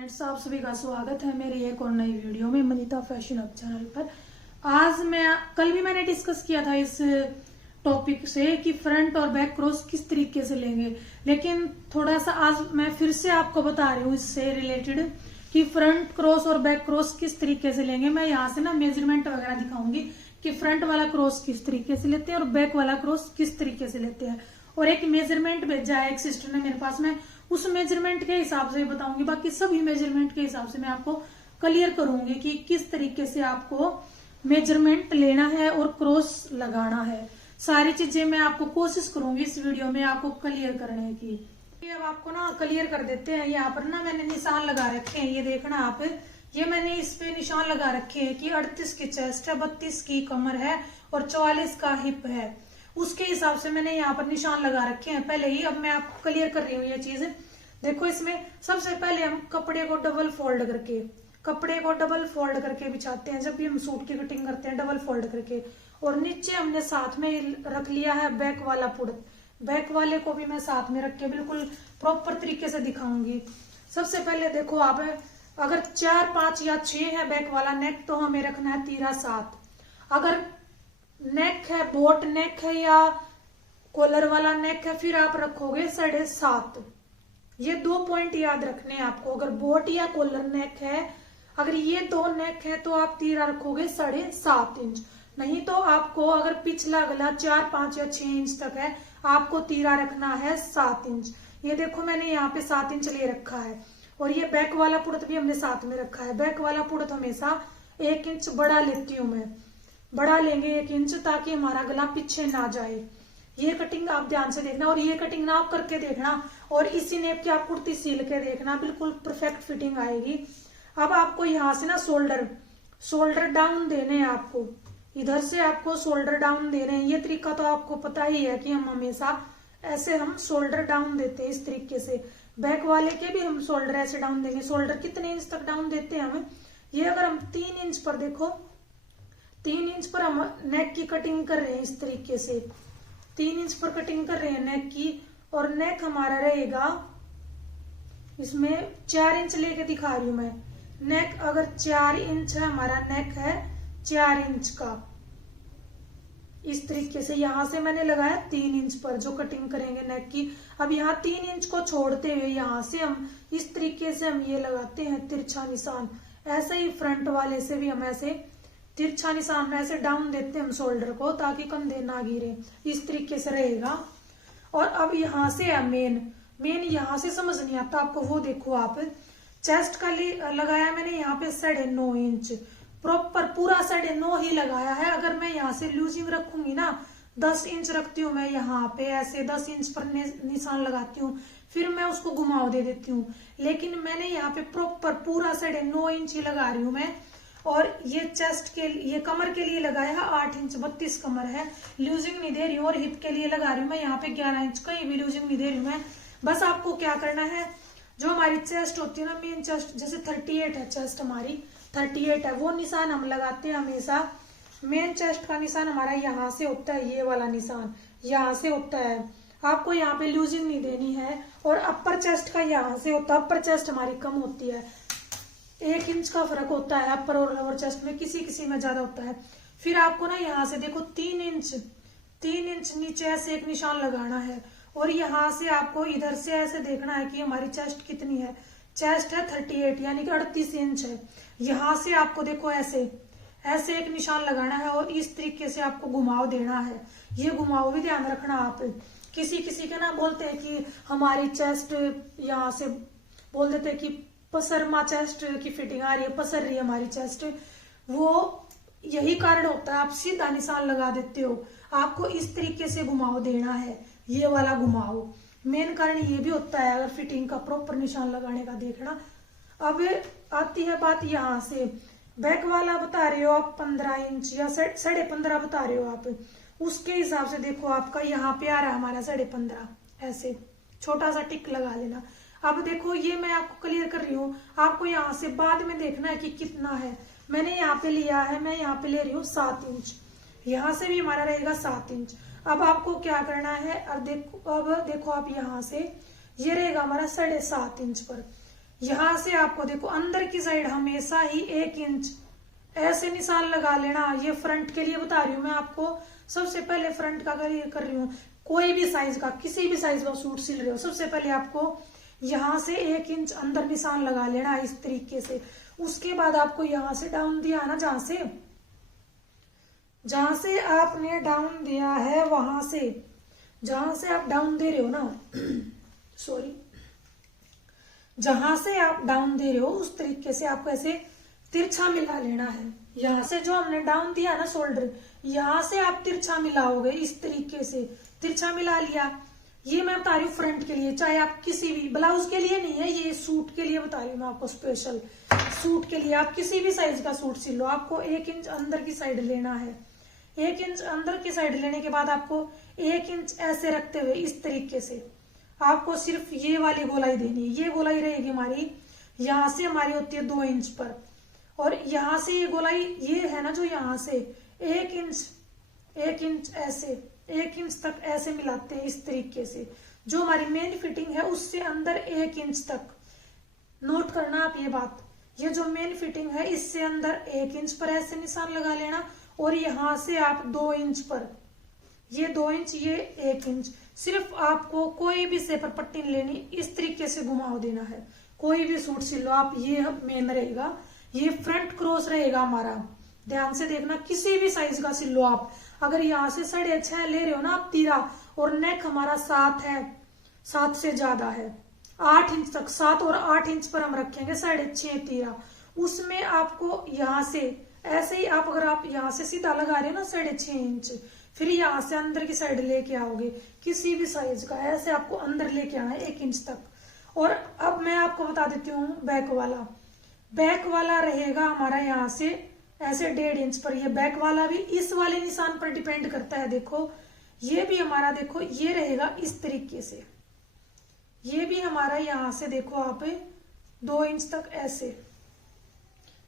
Friends, आप सभी का स्वागत है मेरी एक और नई वीडियो में मनीता फैशन हब चैनल पर। कल भी मैंने डिस्कस किया था इस टॉपिक से कि फ्रंट और बैक क्रॉस किस तरीके से लेंगे, लेकिन थोड़ा सा आज मैं फिर से आपको बता रही हूँ इससे रिलेटेड कि फ्रंट क्रॉस और बैक क्रॉस किस तरीके से लेंगे। मैं यहाँ से ना मेजरमेंट वगैरह दिखाऊंगी कि फ्रंट वाला क्रॉस किस तरीके से लेते हैं और बैक वाला क्रॉस किस तरीके से लेते हैं। और एक मेजरमेंट भेजा है एक सिस्टर ने मेरे पास, में उस मेजरमेंट के हिसाब से बताऊंगी। बाकी सभी मेजरमेंट के हिसाब से मैं आपको क्लियर करूंगी कि किस तरीके से आपको मेजरमेंट लेना है और क्रॉस लगाना है। सारी चीजें मैं आपको कोशिश करूंगी इस वीडियो में आपको क्लियर करने की। अब आपको ना क्लियर कर देते हैं। यहाँ पर ना मैंने निशान लगा रखे हैं, ये देखना आप। ये मैंने इस पे निशान लगा रखे हैं कि 38 की चेस्ट है, 32 की कमर है और 44 का हिप है। उसके हिसाब से मैंने यहाँ पर निशान लगा रखे हैं पहले ही। अब मैं आपको क्लियर कर रही हूँ ये चीज। देखो, इसमें सबसे पहले हम कपड़े को डबल फोल्ड करके बिछाते हैं। जब भी हम सूट की कटिंग करते हैं डबल फोल्ड करके, और नीचे हमने साथ में रख लिया है बैक वाला पुड़। बैक वाले को भी मैं साथ में रख के बिल्कुल प्रॉपर तरीके से दिखाऊंगी। सबसे पहले देखो आप, अगर 4, 5 या 6 है बैक वाला नेक तो हमें रखना है तीरा 7। अगर नेक है, बोट नेक है या कॉलर वाला नेक है, फिर आप रखोगे 7.5। ये 2 पॉइंट याद रखने हैं आपको। अगर बोट या कॉलर नेक है, अगर ये 2 नेक है तो आप तीरा रखोगे 7.5 इंच। नहीं तो आपको अगर पिछला गला 4, 5 या 6 इंच तक है, आपको तीरा रखना है 7 इंच। ये देखो मैंने यहाँ पे 7 इंच ले रखा है। और ये बैक वाला पुड़त भी हमने साथ में रखा है। बैक वाला पुड़त हमेशा 1 इंच बड़ा लेती हूँ मैं, बड़ा लेंगे 1 इंच, ताकि हमारा गला पीछे ना जाए। ये कटिंग आप ध्यान से देखना और ये कटिंग ना आप करके देखना और इसी नेप की आप कुर्ती सील के देखना, बिल्कुल परफेक्ट फिटिंग आएगी। अब आपको यहाँ से ना शोल्डर डाउन देने हैं आपको। इधर से आपको शोल्डर डाउन दे रहे हैं। ये तरीका तो आपको पता ही है कि हम हमेशा ऐसे हम शोल्डर डाउन देते हैं इस तरीके से। बैक वाले के भी हम शोल्डर ऐसे डाउन देंगे। शोल्डर कितने इंच तक डाउन देते हैं हमें, ये अगर हम 3 इंच पर, देखो 3 इंच पर हम नेक की कटिंग कर रहे हैं इस तरीके से। 3 इंच पर कटिंग कर रहे हैं नेक की, और नेक हमारा रहेगा इसमें 4 इंच लेके दिखा रही हूं मैं। नेक अगर 4 इंच है, हमारा नेक है 4 इंच का। इस तरीके से यहां से मैंने लगाया 3 इंच पर जो कटिंग करेंगे नेक की। अब यहाँ 3 इंच को छोड़ते हुए यहाँ से हम इस तरीके से हम ये लगाते हैं तिरछा निशान। ऐसे ही फ्रंट वाले से भी हम ऐसे तिरछा निशान में ऐसे डाउन देते हैं हम शोल्डर को, ताकि कंधे ना गिरे। इस तरीके से रहेगा। और अब यहाँ से है मेन यहाँ से समझ नहीं आता आपको, वो देखो आप। चेस्ट का लगाया मैंने यहाँ पे 9.5 इंच, प्रॉपर पूरा 9.5 ही लगाया है। अगर मैं यहाँ से लूजिंग रखूंगी ना, 10 इंच रखती हूँ मैं यहाँ पे, ऐसे 10 इंच पर निशान लगाती हूँ, फिर मैं उसको घुमाव दे देती हूँ। लेकिन मैंने यहाँ पे प्रॉपर पूरा 9.5 इंच ही लगा रही हूँ मैं। और ये चेस्ट के ये कमर के लिए लगाया है 8 इंच, 32 कमर है, लूजिंग नहीं दे रही हूँ। और हिप के लिए लगा रही हूँ मैं यहाँ पे 11 इंच, कहीं भी लूजिंग नहीं दे रही हूँ मैं। बस आपको क्या करना है, जो हमारी चेस्ट होती है ना, मेन चेस्ट, जैसे 38 है चेस्ट हमारी, 38 है, वो निशान हम लगाते हैं हमेशा। मेन चेस्ट का निशान हमारा यहाँ से होता है, ये वाला निशान यहाँ से होता है। आपको यहाँ पे लूजिंग नहीं देनी है। और अपर चेस्ट का यहाँ से होता है। अपर चेस्ट हमारी कम होती है, 1 इंच का फर्क होता है अपर और लोअर चेस्ट में, किसी किसी में ज्यादा होता है। फिर आपको ना यहाँ से देखो 3 इंच नीचे ऐसे एक निशान लगाना है। और यहाँ से आपको इधर से ऐसे देखना है कि हमारी चेस्ट कितनी है। चेस्ट है 38 यानी कि 38 इंच है। यहाँ से आपको देखो ऐसे एक निशान लगाना है और इस तरीके से आपको घुमाव देना है। ये घुमाव भी ध्यान रखना आप। किसी के ना बोलते हैं कि हमारी चेस्ट, यहाँ से बोल देते हैं कि पसरमा चेस्ट की फिटिंग आ रही है, पसर रही है हमारी चेस्ट। वो यही कारण होता है, आप सीधा निशान लगा देते हो। आपको इस तरीके से घुमाव देना है, ये वाला घुमाव। मेन कारण ये भी होता है अगर फिटिंग का प्रॉपर निशान लगाने का देखना। अब आती है बात यहाँ से, बैक वाला बता रहे हो आप 15 इंच या 15.5 बता रहे हो आप, उसके हिसाब से देखो आपका यहाँ पे आ रहा है हमारा 15.5, ऐसे छोटा सा टिक लगा लेना। अब देखो ये मैं आपको क्लियर कर रही हूँ, आपको यहाँ से बाद में देखना है कि कितना है। मैंने यहाँ पे लिया है, मैं यहाँ पे ले रही हूँ 7 इंच, यहाँ से भी हमारा रहेगा 7 इंच। अब आपको क्या करना है, अब देखो आप यहाँ से ये रहेगा हमारा 7.5 इंच पर। यहां से आपको देखो अंदर की साइड हमेशा ही 1 इंच ऐसे निशान लगा लेना। ये फ्रंट के लिए बता रही हूँ मैं आपको, सबसे पहले फ्रंट का कर रही हूँ। कोई भी साइज का, किसी भी साइज का सूट सिल रहे हो, सबसे पहले आपको यहां से 1 इंच अंदर निशान लगा लेना इस तरीके से। उसके बाद आपको यहां से डाउन दिया ना, जहां से आपने डाउन दिया है, वहां से जहां से आप डाउन दे रहे हो ना सॉरी, जहां से आप डाउन दे रहे हो उस तरीके से आपको ऐसे तिरछा मिला लेना है। यहां से जो हमने डाउन दिया ना शोल्डर, यहां से आप तिरछा मिलाओगे इस तरीके से, तिरछा मिला लिया। ये मैं बता रही हूँ फ्रंट के लिए, चाहे आप किसी भी, ब्लाउज के लिए नहीं है, ये सूट के लिए बता रही हूँ मैं आपको, स्पेशल सूट के लिए। आप किसी भी साइज का सूट सिलो, आपको 1 इंच अंदर की साइड लेना है। 1 इंच अंदर की साइड लेने के बाद आपको 1 इंच ऐसे रखते हुए इस तरीके से आपको सिर्फ ये वाली गोलाई देनी है। ये गोलाई रहेगी हमारी, यहां से हमारी होती है 2 इंच पर, और यहां से ये गोलाई ये है ना, जो यहां से 1 इंच ऐसे 1 इंच तक ऐसे मिलाते हैं इस तरीके से। जो हमारी मेन फिटिंग है उससे अंदर 1 इंच तक, नोट करना आप ये बात, ये जो मेन फिटिंग है इससे अंदर 1 इंच पर ऐसे निशान लगा लेना, और यहां से आप 2 इंच पर, ये 2 इंच, ये 1 इंच, सिर्फ आपको कोई भी सेपर पट्टी लेनी, इस तरीके से घुमाव देना है। कोई भी सूट सिलो आप, ये मेन रहेगा, ये फ्रंट क्रॉस रहेगा हमारा, ध्यान से देखना। किसी भी साइज का सिलो आप, अगर यहाँ से 6.5 ले रहे हो ना आप तीरा, और नेक हमारा 7 है, 7 से ज्यादा है, 8 इंच तक, 7 और 8 इंच पर हम रखेंगे 6.5 तीरा, उसमें आपको यहाँ से ऐसे ही आप, अगर आप यहाँ से सीधा लगा रहे हो ना 6.5 इंच, फिर यहाँ से अंदर की साइड लेके आओगे किसी भी साइज का, ऐसे आपको अंदर लेके आना है 1 इंच तक। और अब मैं आपको बता देती हूँ बैक वाला रहेगा हमारा यहाँ से ऐसे 1.5 इंच पर। ये बैक वाला भी इस वाले निशान पर डिपेंड करता है। देखो ये भी हमारा, देखो ये रहेगा इस तरीके से, ये भी हमारा यहाँ से देखो आप 2 इंच तक ऐसे,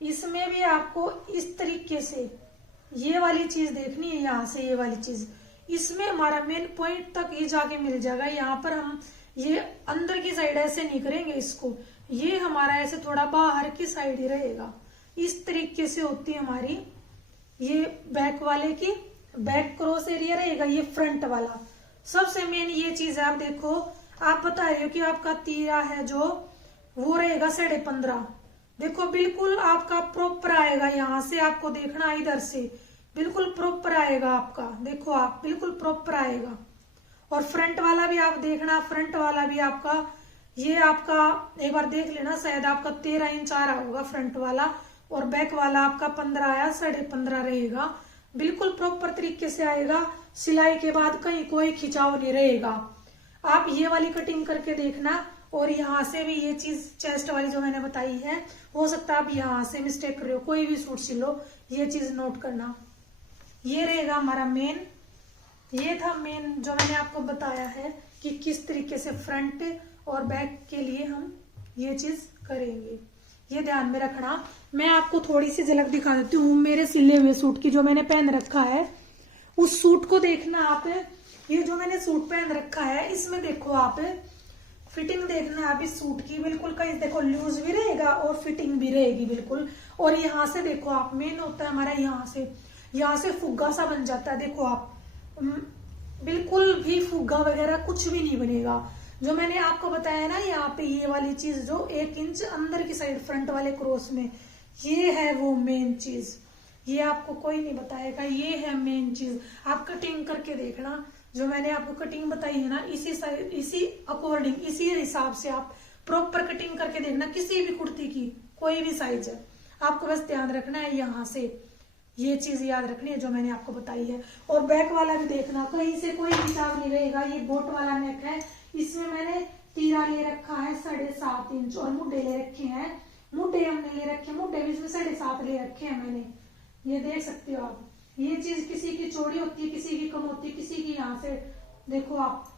इसमें भी आपको इस तरीके से ये वाली चीज देखनी है, यहाँ से ये वाली चीज, इसमें हमारा मेन पॉइंट तक ये जाके मिल जाएगा। यहाँ पर हम ये अंदर की साइड ऐसे नहीं करेंगे इसको, ये हमारा ऐसे थोड़ा बाहर की साइड ही रहेगा, इस तरीके से होती है हमारी ये बैक वाले की, बैक क्रॉस एरिया रहेगा, ये फ्रंट वाला। सबसे मेन ये चीज है, आप देखो, आप बता रहे हो कि आपका तीरा है जो वो रहेगा 15.5, देखो बिल्कुल आपका प्रॉपर आएगा, यहाँ से आपको देखना इधर से बिल्कुल प्रॉपर आएगा आपका, देखो आप बिल्कुल प्रॉपर आएगा। और फ्रंट वाला भी आप देखना, फ्रंट वाला भी आपका, ये आपका एक बार देख लेना, शायद आपका 13 इंच आ रहा होगा फ्रंट वाला, और बैक वाला आपका 15 या 15.5 रहेगा, बिल्कुल प्रॉपर तरीके से आएगा। सिलाई के बाद कहीं कोई खिंचाव नहीं रहेगा। आप ये वाली कटिंग करके देखना, और यहाँ से भी ये चीज चेस्ट वाली जो मैंने बताई है, हो सकता है आप यहाँ से मिस्टेक कर रहे हो, कोई भी सूट सिलो ये चीज नोट करना। ये रहेगा हमारा मेन, ये था मेन जो मैंने आपको बताया है कि किस तरीके से फ्रंट और बैक के लिए हम ये चीज करेंगे, ये ध्यान में रखना। मैं आपको थोड़ी सी झलक दिखा देती हूँ मेरे सिले हुए सूट की, जो मैंने पहन रखा है उस सूट को देखना आप। ये जो मैंने सूट पहन रखा है इसमें देखो आप फिटिंग देखना आप इस सूट की, बिल्कुल कहीं देखो लूज भी रहेगा और फिटिंग भी रहेगी बिल्कुल। और यहाँ से देखो आप, मेन होता है हमारा यहाँ से फुग्गा सा बन जाता है, देखो आप बिल्कुल भी फुग्गा वगैरह कुछ भी नहीं बनेगा। जो मैंने आपको बताया ना यहाँ पे ये वाली चीज जो 1 इंच अंदर की साइड फ्रंट वाले क्रॉस में, ये है वो मेन चीज, ये आपको कोई नहीं बताएगा, ये है मेन चीज। आप कटिंग करके देखना, जो मैंने आपको कटिंग बताई है ना इसी अकॉर्डिंग, इसी हिसाब से आप प्रॉपर कटिंग करके देखना। किसी भी कुर्ती की कोई भी साइज है, आपको बस ध्यान रखना है, यहाँ से ये चीज याद रखनी है जो मैंने आपको बताई है। और बैक वाला भी देखना, कहीं से कोई खिंचाव नहीं रहेगा। ये बोट वाला नेक है, इसमें मैंने तीरा ले रखा है 7.5 इंच, और मुड्डे ले रखे हैं, मुड्डे हमने ले रखे हैं, मुड्डे भी इसमें 7.5 ले रखे हैं मैंने, ये देख सकते हो आप। ये चीज किसी की चौड़ी होती है, किसी की कम होती है, किसी की यहाँ से देखो आप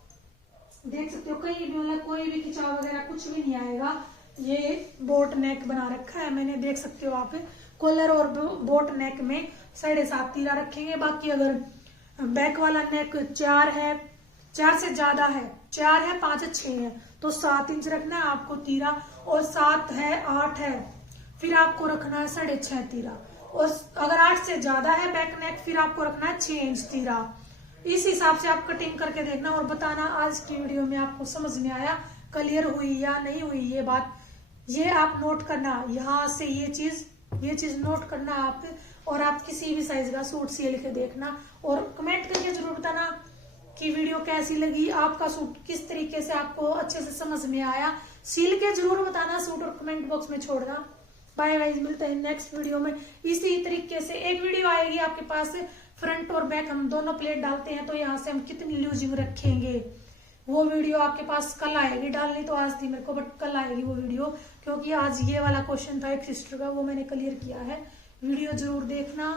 देख सकते हो, कहीं भी मतलब कोई भी खिंचाव वगैरह कुछ भी नहीं आएगा। ये बोट नेक बना रखा है मैंने, देख सकते हो आप। कॉलर और बोट नेक में 7.5 तीरा रखेंगे। बाकी अगर बैक वाला नेक 4 है, 4 से ज्यादा है, 4 है, 5 है, 6 है, तो 7 इंच रखना है आपको तीरा, और 7 है 8 है, फिर आपको रखना है 6.5 तीरा, और अगर 8 से ज्यादा है बैक नेक फिर आपको रखना है 6 इंच तीरा। इस हिसाब से आप कटिंग करके देखना और बताना आज की वीडियो में आपको समझ में आया, क्लियर हुई या नहीं हुई ये बात। ये आप नोट करना, यहाँ से ये चीज नोट करना आप, और आप किसी भी साइज का सूट सिल के देखना और कमेंट करके जरूर बताना कि वीडियो कैसी लगी, आपका सूट किस तरीके से आपको अच्छे से समझ में आया। सिल के जरूर बताना सूट और कमेंट बॉक्स में छोड़ना। बाय गाइस, मिलते हैं नेक्स्ट वीडियो में। इसी तरीके से एक वीडियो आएगी आपके पास, फ्रंट और बैक हम दोनों प्लेट डालते हैं तो यहाँ से हम कितनी लूजिंग रखेंगे, वो वीडियो आपके पास कल आएगी। डालनी तो आज थी मेरे को, बट कल आएगी वो वीडियो, क्योंकि आज ये वाला क्वेश्चन था एक सिस्टर का, वो मैंने क्लियर किया है। वीडियो जरूर देखना।